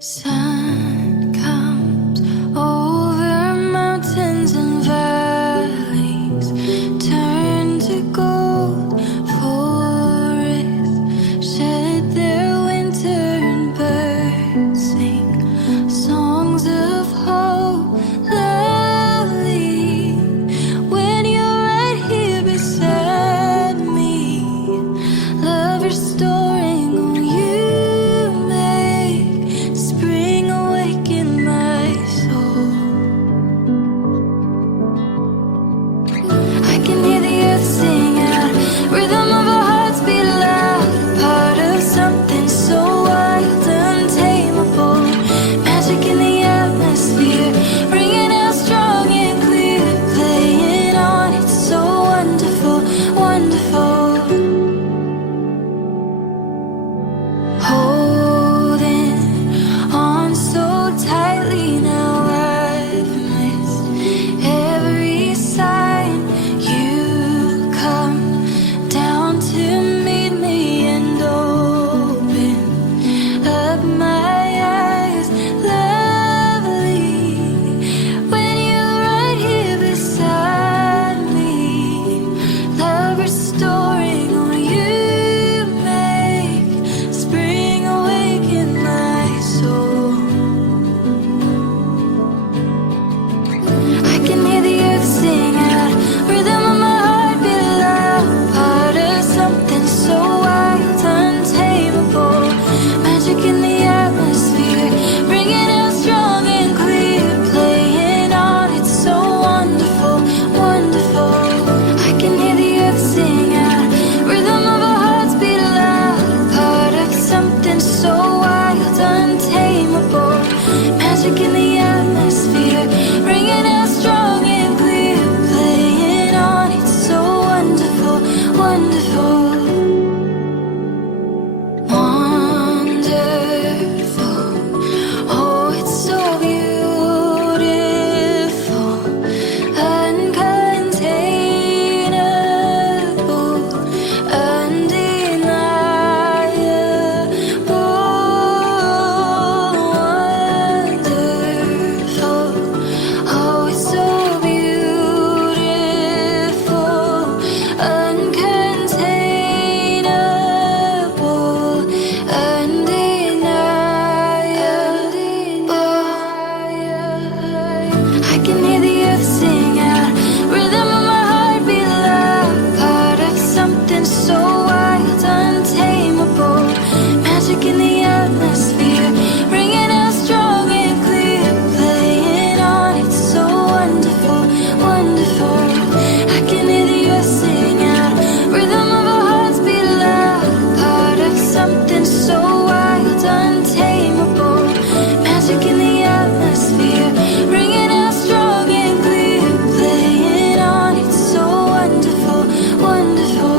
Sun comes over mountains and valleys, turn to gold. Forests shed their winter and birds sing songs of hope. Lovely, when you're right here beside me, love restoring. Oh, you make spring awaken my soul. I can hear the earth sing out, rhythm of our hearts beat loud, part of something so wild, untamable, magic in the atmosphere, ringing out strong and clear, playing on, it's so wonderful, wonderful. Holding on so tightly now, I've missed every sign. You come down to meet me and open up my eyes. Lovely, when you're right here beside me, love restoring. Oh, you make spring awaken my soul. I can hear the earth sing out, rhythm of my heart beat loud, part of something so wild, untamable, magic in the atmosphere, ringing out strong and clear, playing on, it's so wonderful, wonderful. I can hear the earth sing out, rhythm of our hearts beat loud, part of something so wild, untamable, magic in the atmosphere, ringing out strong and clear, playing on, it's so wonderful, wonderful. Wonderful, oh, it's so beautiful, uncontainable, undeniable, wonderful, oh, it's so beautiful, uncontainable, undeniable. I can hear the earth sing out, rhythm of my heart beat loud, part of something so wild, untamable, magic in the atmosphere, ringing out strong and clear, playing on, it's so wonderful, wonderful. I can hear the earth sing out, rhythm of our hearts beat loud, part of something so wild, untamable, magic in the atmosphere, ringing out strong and clear, playing on, it's so wonderful, wonderful.